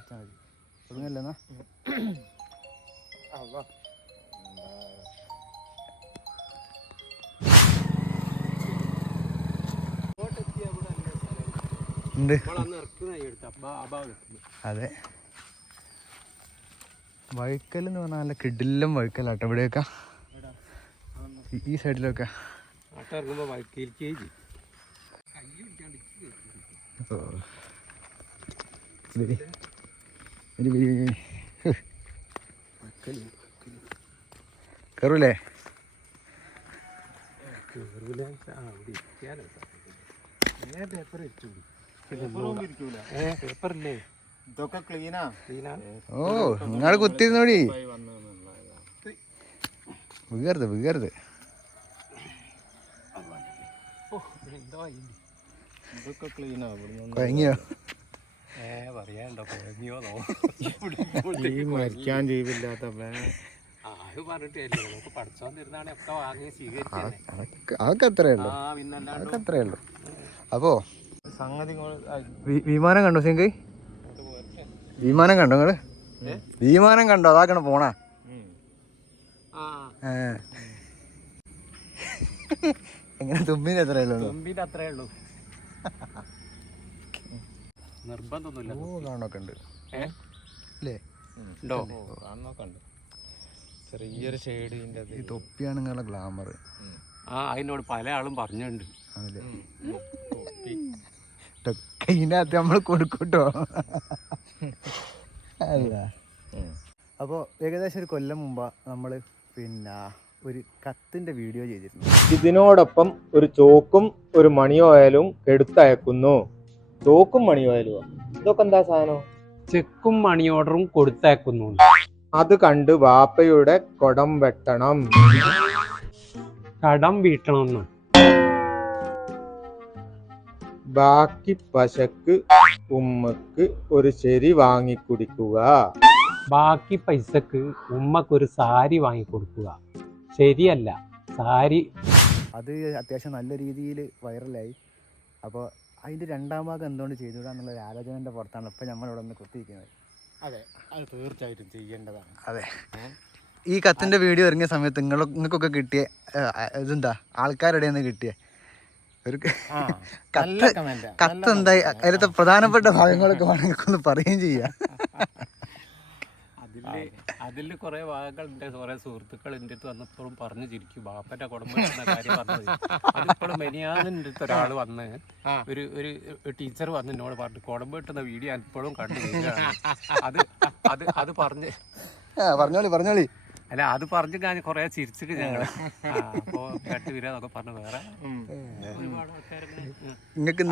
വെച്ചാൽ മതി. ഒതുങ്ങല്ലെന്നാ ഉണ്ട്. അതെ, വഴുക്കൽ എന്ന് പറഞ്ഞാൽ നല്ല കിടിലം വഴുക്കലാട്ടോ ഇവിടെയൊക്കെ, ഈ സൈഡിലൊക്കെ. കയറൂലേ? ഓ, നിങ്ങള് കുത്തിരുന്നോടി, വീകരുത് വീകരുത്. കൊയങ്ങിയോ? മരിക്കാൻ ജീവില്ലാത്ത അതൊക്കെ അത്രേ ഉള്ളൂ, അതൊക്കെ അത്രേ ഉള്ളൂ. അപ്പോ വിമാനം കണ്ടോ സിംഗ്? വിമാനം കണ്ടോ നിങ്ങള്? വിമാനം കണ്ടോ? അതാക്കണ പോണാ. എങ്ങനെ തുമ്പിന്റെ അത്രേ ഉള്ളൂ? തുമ്പിന്റെ അത്രേ ഉള്ളൂ, നിർബന്ധമൊന്നുമില്ല. കാണൊക്കെ ഉണ്ട് അല്ലേ? ചെറിയൊരു ഷെയ്ഡ്. ഈ തൊപ്പിയാണ് നിങ്ങളുടെ ഗ്ലാമർ. അതിനോട് പല ആളും പറഞ്ഞിട്ടുണ്ട്. ആണല്ലേ? ഇതിനകത്ത് നമ്മൾ കൊടുക്കൂട്ടോ. അല്ല, അപ്പോൾ ഏകദേശം ഒരു കൊല്ലം മുമ്പ് നമ്മൾ പിന്നെ ഒരു കത്തിൻ്റെ വീഡിയോ ചെയ്തിരുന്നു. ഇതിനോടൊപ്പം ഒരു ചോക്കും ഒരു മണിയോയാലും എടുത്തയക്കുന്നു. ചോക്കും മണിയോയാലും ഇതൊക്കെ എന്താ സാധനം? ചെക്കും മണി ഓർഡറും കൊടുത്തയക്കുന്നു. അത് കണ്ട് വാപ്പയുടെ കൊടം വെട്ടണം, കടം വീട്ടണമെന്ന്. ബാക്കി പശക്ക് ഉമ്മക്ക് ഒരു ശരി വാങ്ങിക്കുടിക്കുക. ബാക്കി പൈസക്ക് ഉമ്മക്കൊരു സാരി വാങ്ങിക്കൊടുക്കുക. ശരിയല്ല, സാരി. അത് അത്യാവശ്യം നല്ല രീതിയിൽ വൈറലായി. അപ്പോൾ അതിൻ്റെ രണ്ടാം ഭാഗം എന്തുകൊണ്ട് ചെയ്തുകൂടാന്നുള്ള ഒരു ആലോചനൻ്റെ പുറത്താണ് ഇപ്പോൾ നമ്മളിവിടെ നിന്ന് കുത്തിയിരിക്കുന്നത്. അതെ, അത് തീർച്ചയായിട്ടും ചെയ്യേണ്ടതാണ്. അതെ, ഈ കത്തിൻ്റെ വീഡിയോ ഇറങ്ങിയ സമയത്ത് നിങ്ങൾക്കൊക്കെ കിട്ടിയ ഇതെന്താ, ആൾക്കാരുടെ നിന്ന് കിട്ടിയ ഒരു കത്ത് എന്തായി, അതിലത്തെ പ്രധാനപ്പെട്ട ഭാഗങ്ങളൊക്കെ വേണമെങ്കിൽ ഒന്ന് പറയുകയും ചെയ്യാം. അതിൽ കുറെ ഭാഗങ്ങൾ എൻ്റെ കുറെ സുഹൃത്തുക്കൾ എൻ്റെ അടുത്ത് വന്നപ്പോഴും പറഞ്ഞു ചിരിക്കും. ബാപ്പൻ്റെ കുടുംബത്തിൻ്റെ കാര്യം പറഞ്ഞത് അതിപ്പോഴും മെനിയാന്ന് എൻ്റെ അടുത്ത് ഒരാൾ വന്ന് ഒരു ടീച്ചർ വന്ന് എന്നോട് പറഞ്ഞു കുടുംബം കിട്ടുന്ന വീഡിയോ ഇപ്പോഴും കണ്ടു. അത് പറഞ്ഞോളി. അല്ല, അത് പറഞ്ഞു ഞാൻ കുറെ ചിരിച്ചിട്ട് ഞങ്ങൾ അപ്പോൾ കേട്ട് വരാന്നൊക്കെ പറഞ്ഞു. വേറെ ഒരുപാട് നിങ്ങൾക്ക്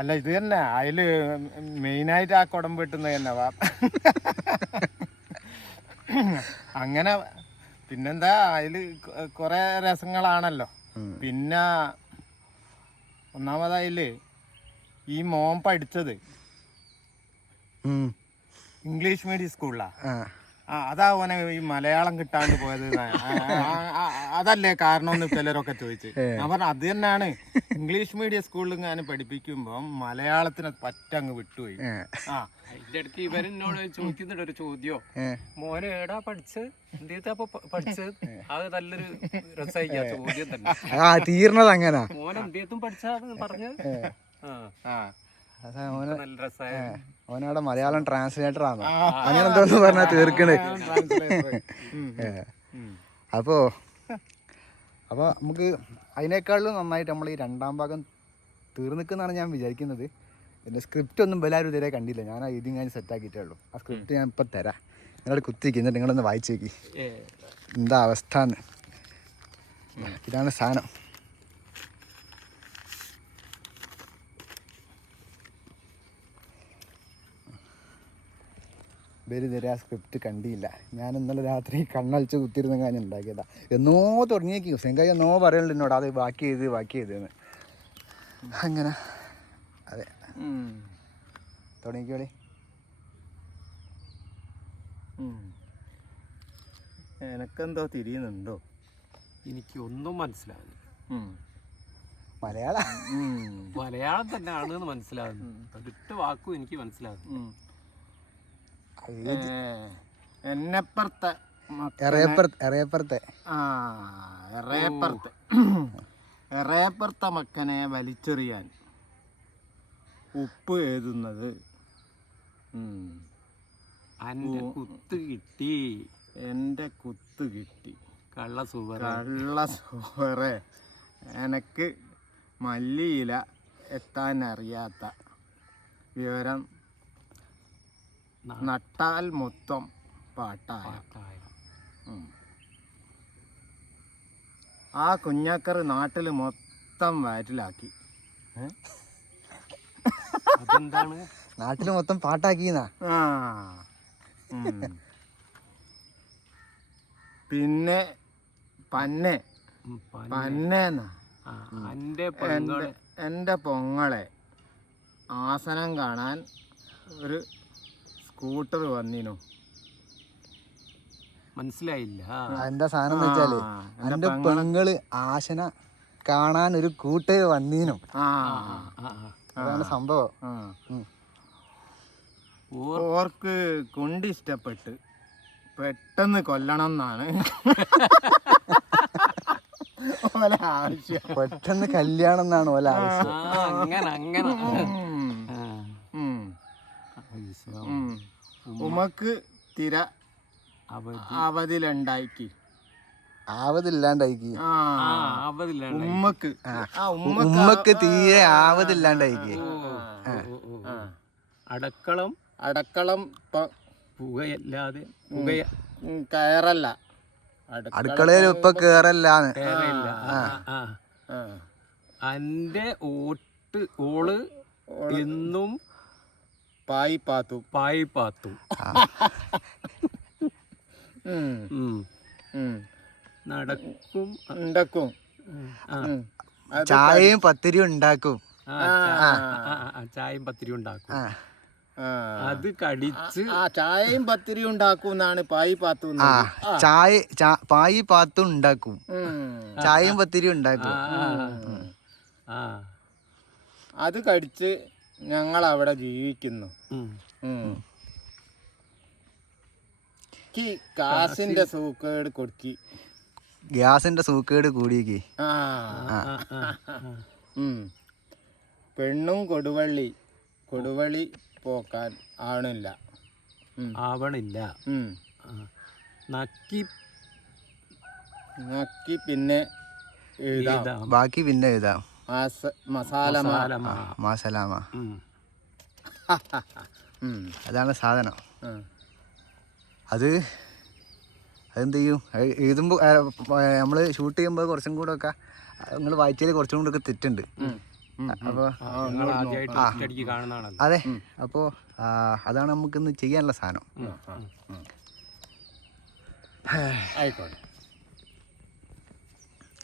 അല്ല, ഇത് തന്നെ അതില് മെയിനായിട്ട് ആ കുടം വെട്ടുന്നത് തന്നെ അങ്ങനെ. പിന്നെന്താ, അതില് കുറെ രസങ്ങളാണല്ലോ. പിന്നെ ഒന്നാമതായില് ഈ മോൻ പഠിച്ചത് ഇംഗ്ലീഷ് മീഡിയം സ്കൂളിലാ. അതാ ഓനെ ഈ മലയാളം കിട്ടാണ്ട് പോയത്. അതല്ലേ കാരണമെന്ന് ചിലരൊക്കെ ചോദിച്ചു. ഞാൻ പറഞ്ഞു അത് തന്നെയാണ്. ഇംഗ്ലീഷ് മീഡിയം സ്കൂളിൽ ഞാൻ പഠിപ്പിക്കുമ്പോ മലയാളത്തിന് പറ്റങ്ങ് വിട്ടുപോയി. അതിന്റെ അടുത്ത് ഇവരെന്നോട് ചോദിക്കുന്നുണ്ട് ഒരു ചോദ്യോ, മോനെ ഏടാ പഠിച്ചത്, എന്തേത്താ പഠിച്ചത്? അത് നല്ലൊരു രസമായ ചോദ്യം തന്നെ. തീർന്നത് അങ്ങനെ. മോനെ എന്തേത്തും പഠിച്ചാന്ന് പറഞ്ഞ് നല്ല രസമായ. ഓനവിടെ മലയാളം ട്രാൻസ്ലേറ്റർ ആണോ അങ്ങനെ എന്തോന്ന് പറഞ്ഞാൽ തീർക്കണേ. അപ്പോൾ നമുക്ക് അതിനേക്കാളും നന്നായിട്ട് നമ്മൾ ഈ രണ്ടാം ഭാഗം തീർന്നിക്കുന്നാണ് ഞാൻ വിചാരിക്കുന്നത്. എൻ്റെ സ്ക്രിപ്റ്റ് ഒന്നും എല്ലാവരും ഇതുവരെ കണ്ടില്ല. ഞാൻ ഇത് ഞാൻ സെറ്റാക്കിയിട്ടേ ഉള്ളൂ. ആ സ്ക്രിപ്റ്റ് ഞാൻ ഇപ്പം തരാം. നിങ്ങളോട് കുത്തിരിക്കുന്നിട്ട് നിങ്ങളൊന്ന് വായിച്ചേക്ക് എന്താ അവസ്ഥ എന്ന്. ഇതാണ് സാധനം. പേര് ഇതുവരെ ആ സ്ക്രിപ്റ്റ് കണ്ടില്ല. ഞാൻ ഇന്നലെ രാത്രി കണ്ണഴിച്ച് കുത്തിരുന്ന ഞാൻ ഉണ്ടാക്കിയതാ. എന്നോ തുടങ്ങിയേക്കും സെങ്കായി എന്നോ പറയുന്നുണ്ട് എന്നോട് അത് ബാക്കി ചെയ്തെന്ന്. അങ്ങനെ അതെ, തുടങ്ങിക്കോളി. എനക്കെന്തോ തിരിയുന്നുണ്ടോ? എനിക്ക് ഒന്നും മനസ്സിലാവുന്നു. മലയാളം തന്നെയാണെന്ന് മനസ്സിലാവുന്നു. ഒരിട്ട് വാക്കും എനിക്ക് മനസ്സിലാവുന്നു. എന്നപ്പുറത്തെ എറയപ്പുറത്തെ എറയപ്പുറത്തെ മക്കനെ വലിച്ചെറിയാൻ ഉപ്പ് എഴുതുന്നത് എൻ്റെ കുത്ത് കിട്ടി, എൻ്റെ കുത്ത് കിട്ടി, കള്ള സുവറെ എനക്ക് മല്ലിയില എത്താൻ അറിയാത്ത വിവരം നട്ടാൽ മൊത്തം പാട്ടായ. ആ കുഞ്ഞാക്കർ നാട്ടിൽ മൊത്തം വയറ്റിലാക്കി. അതെന്താണ്? നാട്ടിൽ മൊത്തം പാട്ടാക്കിന്നാ. പിന്നെ പന്നേന്നാ എൻ്റെ പൊങ്ങളെ ആസനം കാണാൻ ഒരു സ്കൂട്ടർ വന്നിനു. മനസ്സിലായില്ല. എന്താ സാധനം എന്ന് വെച്ചാല് എന്റെ പെങ്ങള് ആശന കാണാൻ ഒരു കൂട്ടര് വന്നീനും. അതാണ് സംഭവം. ഓർക്ക് കൊണ്ട് ഇഷ്ടപ്പെട്ട് പെട്ടെന്ന് കൊല്ലണം എന്നാണ് ഓല ആവശ്യം. പെട്ടെന്ന് കല്യാണം എന്നാണ് ഓല ആവശ്യം. ഉമക്ക് തിര അവധിലുണ്ടാക്കി. ഉമ്മക്ക് തീരെ ആവതില്ലാണ്ടായിക്ക്. അടക്കളം പുകയല്ലാതെ കയറല്ല, അടുക്കളയിൽ ഇപ്പൊ കേറല്ലാന്ന്. അന്റെ ഓള് എന്നും പായി പാത്തു നടക്കും. ചായയും പത്തിരിയും ഉണ്ടാക്കും. ചായയും പത്തിരിയും ഉണ്ടാക്കും. അത് കടിച്ച് ചായയും പത്തിരിയും ഉണ്ടാക്കും എന്നാണ് പായി പാത്തു. പായി പാത്തും ഉണ്ടാക്കും, ചായയും പത്തിരിയും ഉണ്ടാക്കും. അത് കടിച്ച് ഞങ്ങൾ അവിടെ ജീവിക്കുന്നു. ഗ്യാസിന്റെ സൂക്കേട് കൊടുക്കി. ഗ്യാസിന്റെ സൂക്കേട് കൂടിയേക്ക്. പെണ്ണും കൊടുവള്ളി പോക്കാൻ ആവണില്ല. നക്കി പിന്നെ എഴുതാം, ബാക്കി പിന്നെ എഴുതാം. മസാലമ. അതാണ് സാധനം. അതെന്ത് ചെയ്യും, എഴുതുമ്പോൾ നമ്മൾ ഷൂട്ട് ചെയ്യുമ്പോൾ കുറച്ചും കൂടെ ഒക്കെ നിങ്ങൾ വായിച്ചതിൽ കുറച്ചും കൂടെ ഒക്കെ തെറ്റുണ്ട്. അപ്പോൾ അതെ, അപ്പോൾ അതാണ് നമുക്കിന്ന് ചെയ്യാനുള്ള സാധനം. ആയിക്കോട്ടെ.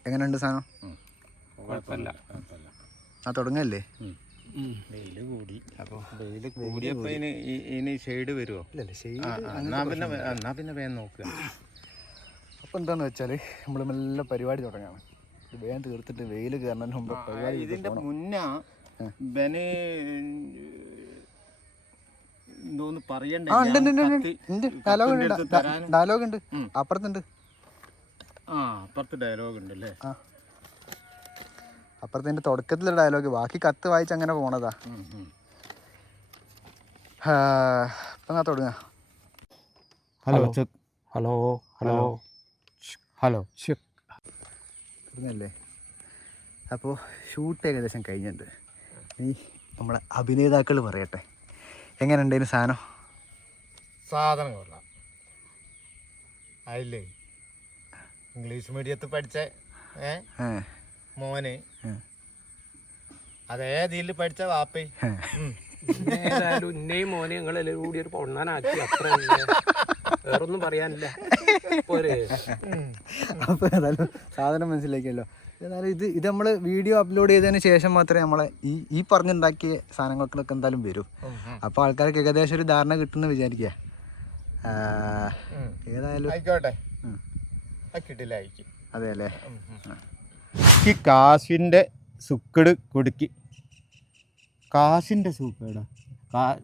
എങ്ങനെയുണ്ട് സാധനം? തുടങ്ങല്ലേ? വെയില് കൂടിയപ്പോ ഇനി ഷെയ്ഡ് വരുമോ? എന്നാ പിന്നെ വേഗം നോക്കുക. അപ്പോൾ എന്താന്ന് വെച്ചാൽ നമ്മൾ മെല്ലെ പരിപാടി തുടങ്ങാം. വേഗം തീർത്തിട്ട് വെയിൽ കയറുന്നതിന് മുമ്പ് പരിപാടി. ഇതിന്റെ മുന്നേ എന്തോന്ന് പറയണ്ടേ? ഡയലോഗ് ഉണ്ട്, അപ്പുറത്തുണ്ട്. അപ്പുറത്ത് ഡയലോഗ് ഉണ്ടല്ലേ? അപ്പുറത്തിന്റെ തുടക്കത്തിലെ ഡയലോഗ്, ബാക്കി കത്ത് വായിച്ച് അങ്ങനെ പോണതാ. ഇപ്പൊ ഞാൻ തുടങ്ങാം. ഹലോ പറഞ്ഞല്ലേ? അപ്പോൾ ഷൂട്ട് ഏകദേശം കഴിഞ്ഞിട്ടുണ്ട്. ഇനി നമ്മളെ അഭിനേതാക്കൾ പറയട്ടെ, എങ്ങനെ ഉണ്ടായിരുന്നു സാധനം കൊള്ളാം. അതില്ലേ ഇംഗ്ലീഷ് മീഡിയത്തിൽ പഠിച്ച മോന് അതേ ഇതിൽ പഠിച്ച വാപ്പേ. ഏതായാലും ഇന്നേയും മോനെ നിങ്ങളെല്ലാവരും കൂടി ഒരു പൊണ്ണാനാക്കി. അത്ര വേറൊന്നും പറയാനില്ല. അപ്പോൾ ഏതായാലും സാധനം മനസ്സിലാക്കിയല്ലോ. ഏതായാലും ഇത് നമ്മൾ വീഡിയോ അപ്ലോഡ് ചെയ്തതിന് ശേഷം മാത്രമേ നമ്മളെ ഈ പറഞ്ഞുണ്ടാക്കിയ സാധനങ്ങൾക്കൊക്കെ എന്തായാലും വരും. അപ്പോൾ ആൾക്കാർക്ക് ഏകദേശം ഒരു ധാരണ കിട്ടുമെന്ന് വിചാരിക്കുക. ഏതായാലും ആയിക്കോട്ടെ, കിട്ടില്ലായിരിക്കും. അതെ അല്ലേ? ഈ കാശിൻ്റെ സുക്കട് കുടുക്കി. കാശിൻ്റെ സൂക്കേടാ?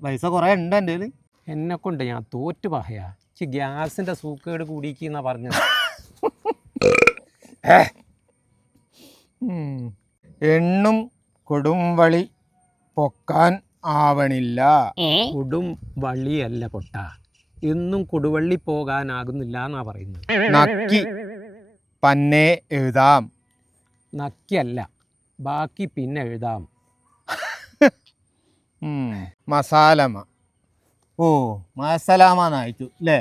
പൈസ കുറേ ഉണ്ട് എൻ്റെ കയ്യിൽ. എന്നെ കൊണ്ട് ഞാൻ തോറ്റു പറയാ ഗ്യാസിന്റെ സൂക്കേട് കൂടിക്കെന്നാ പറഞ്ഞത്. എണ്ണും കൊടുംവളി പൊക്കാൻ ആവണില്ല. കൊടും വള്ളിയല്ല പൊട്ട, എന്നും കൊടുവള്ളി പോകാനാകുന്നില്ല എന്നാ പറയുന്നത്. നക്കി പന്നെ എഴുതാം. നക്കിയല്ല, ബാക്കി പിന്നെ എഴുതാം. മസാലമ. ഓ മസാലാമാന്നായിട്ടു അല്ലേ?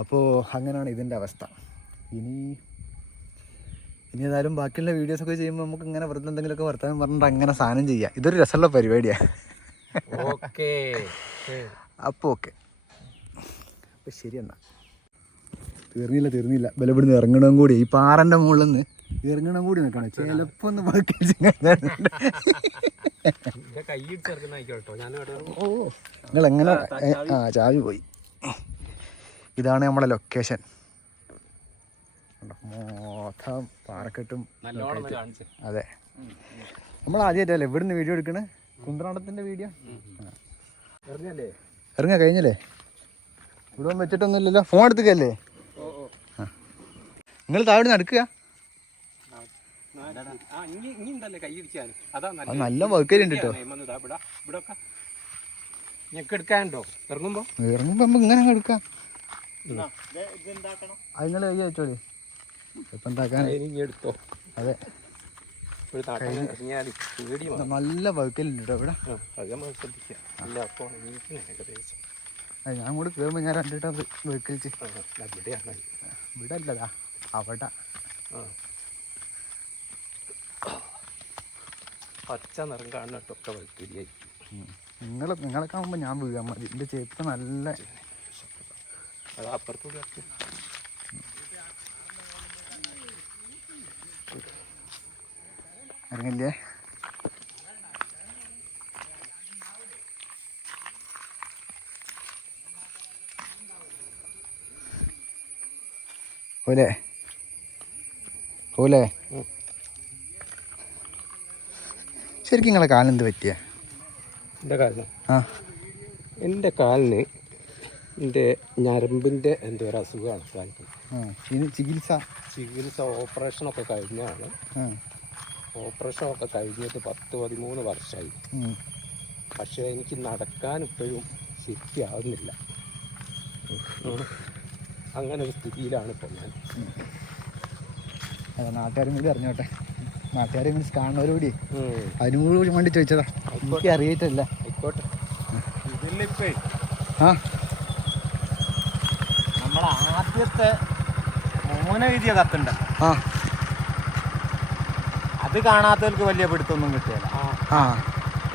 അപ്പോൾ അങ്ങനെയാണ് ഇതിൻ്റെ അവസ്ഥ. ഇനി ഏതായാലും ബാക്കിയുള്ള വീഡിയോസൊക്കെ ചെയ്യുമ്പോൾ നമുക്ക് ഇങ്ങനെ വെറുതെ എന്തെങ്കിലുമൊക്കെ വർത്തമാനം പറഞ്ഞിട്ട് അങ്ങനെ സാധനം ചെയ്യാം. ഇതൊരു രസമുള്ള പരിപാടിയാണ്. ഓക്കെ അപ്പോൾ ഓക്കെ, അപ്പോൾ ശരി എന്നാൽ. തീർന്നില്ല ബലപ്പെടുന്ന് ഇറങ്ങണം കൂടി, ഈ പാറൻ്റെ മുകളിൽ നിന്ന് ഇറങ്ങണം കൂടി നിൽക്കണം. ചിലപ്പോൾ ഒന്ന് ബാക്കി നിങ്ങൾ എങ്ങനെ ചാവി പോയി. ഇതാണ് നമ്മളെ ലൊക്കേഷൻ. മൊത്തം പാറക്കെട്ടും. അതെ, നമ്മൾ ആദ്യമായിട്ടല്ലേ ഇവിടുന്ന് വീഡിയോ എടുക്കണേ, കുന്ത്രാണ്ടത്തിൻ്റെ വീഡിയോ. ഇറങ്ങാ കഴിഞ്ഞല്ലേ? ഇവിടെ വെച്ചിട്ടൊന്നുമില്ലല്ലോ, ഫോൺ എടുത്തുക്കല്ലേ? നിങ്ങൾ താഴെ നടക്കുക. നല്ല വർക്കലുണ്ട് കേട്ടോ. ഇറങ്ങുമ്പോ നമുക്ക് ഇങ്ങനെ എടുക്കാം. അത് നിങ്ങൾ കൈ വെച്ചോളി, ഇപ്പം എന്താക്കാൻ എടുത്തോ. അതെ, നല്ല വർക്കലുണ്ട് കേട്ടോ ഇവിടെ. ഞാൻ കൂടെ കയറുമ്പോൾ ഞാൻ രണ്ടിട്ടാ വെക്കലിച്ച്. ഇവിടെ അല്ലതാ, അവിടെ പച്ച നിറം കാണുന്നൊക്കെ വൈക്കിരിയായി. നിങ്ങളെ കാണുമ്പോൾ ഞാൻ വീഴാൻ മതി. എൻ്റെ ചെരുപ്പ് നല്ല അപ്പുറത്തൂടെ ഇറങ്ങില്ലേ? പോലെ ശരിക്കും നിങ്ങളെ കാലിനെന്ത് പറ്റിയ? എൻ്റെ കാലിന് എൻ്റെ ഞരമ്പിൻ്റെ എന്തോ ഒരു അസുഖമാണ് കാലിന്. ചികിത്സ ഓപ്പറേഷനൊക്കെ കഴിഞ്ഞാണ്. ഓപ്പറേഷനൊക്കെ കഴിഞ്ഞിട്ട് 10-13 വർഷമായി. പക്ഷേ എനിക്ക് നടക്കാൻ ഇപ്പോഴും ശരിയാവുന്നില്ല. അങ്ങനെ ഒരു സ്ഥിതിയിലാണ് ഇപ്പോൾ ഞാൻ. നാട്ടുകാരും കൂടി അറിഞ്ഞോട്ടെ, നാട്ടുകാരെ മീൻസ് കാണുന്നവരോടി അതിനും കൂടി വേണ്ടി ചോദിച്ചതാ. എനിക്ക് അറിയിട്ടല്ല. ആയിക്കോട്ടെ. നമ്മളെ ആദ്യത്തെ മൗനവിധിയ കത്തുണ്ട്, അത് കാണാത്തവർക്ക് വലിയ പിടുത്തൊന്നും കിട്ടിയല്ല.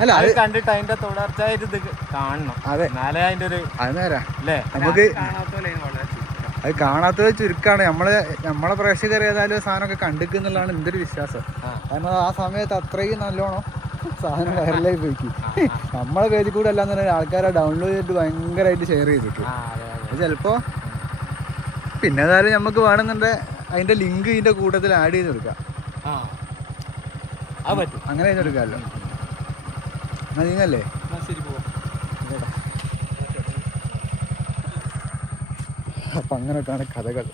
അല്ല, അത് കണ്ടിട്ട് അതിന്റെ തുടർച്ചയായിട്ട് ഇത് കാണണം. അതെ, എന്നാലേ അതിന്റെ ഒരു അത് നേരാ. അല്ലേ? നമുക്ക് വളരെ അത് കാണാത്തത് ചുരുക്കാണ്. നമ്മളെ പ്രേക്ഷകർ ഏതായാലും സാധനമൊക്കെ കണ്ടിക്കുന്നുള്ളതാണ് എൻ്റെ ഒരു വിശ്വാസം. കാരണം ആ സമയത്ത് അത്രയും നല്ലോണം സാധനം വൈറലായി പോയിക്കും. നമ്മളെ പേജിൽ കൂടെ അല്ലാന്ന് പറഞ്ഞാൽ ആൾക്കാരെ ഡൗൺലോഡ് ചെയ്തിട്ട് ഭയങ്കരമായിട്ട് ഷെയർ ചെയ്തിട്ട് അത് ചിലപ്പോൾ പിന്നെ ഏതായാലും നമുക്ക് വേണമെന്നുണ്ടെങ്കിൽ അതിൻ്റെ ലിങ്ക് ഇതിൻ്റെ കൂട്ടത്തിൽ ആഡ് ചെയ്ത് കൊടുക്കാം. അങ്ങനെ ചെയ്ത് കൊടുക്കാമല്ലോ. എന്നാൽ നീങ്ങല്ലേ? അപ്പം അങ്ങനെയൊക്കെയാണ് കഥകൾ.